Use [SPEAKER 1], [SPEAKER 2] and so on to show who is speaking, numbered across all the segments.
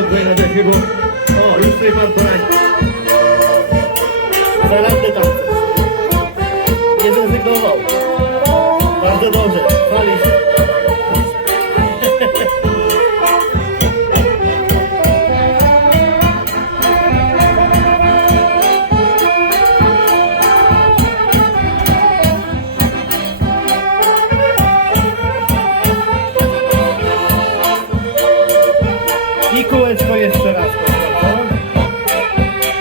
[SPEAKER 1] na dechy, bo o, już tutaj pan poradzi. Zaradny tance. Nie zrezygnował. Bardzo dobrze, I kółeczko jeszcze raz. proszę.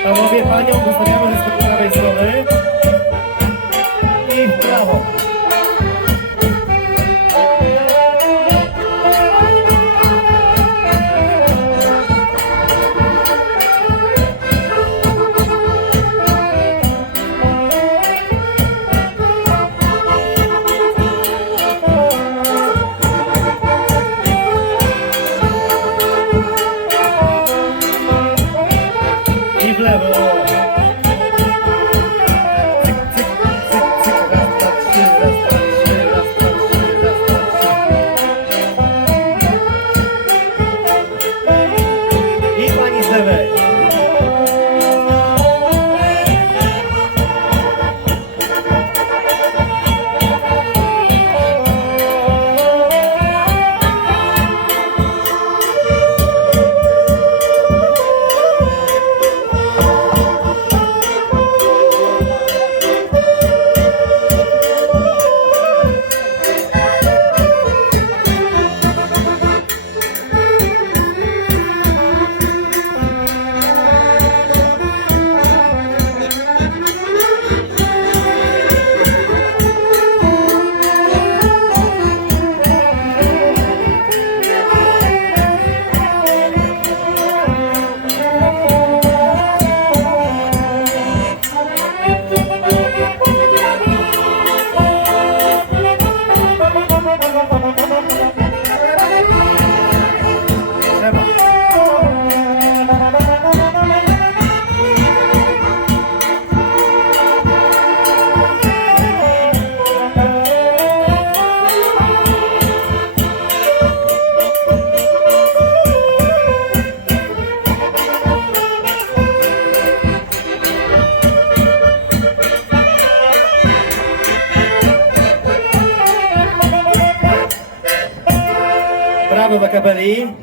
[SPEAKER 1] Panowie, panią zostawiamy ze prawej strony. I w prawo. I Nova Cabaré,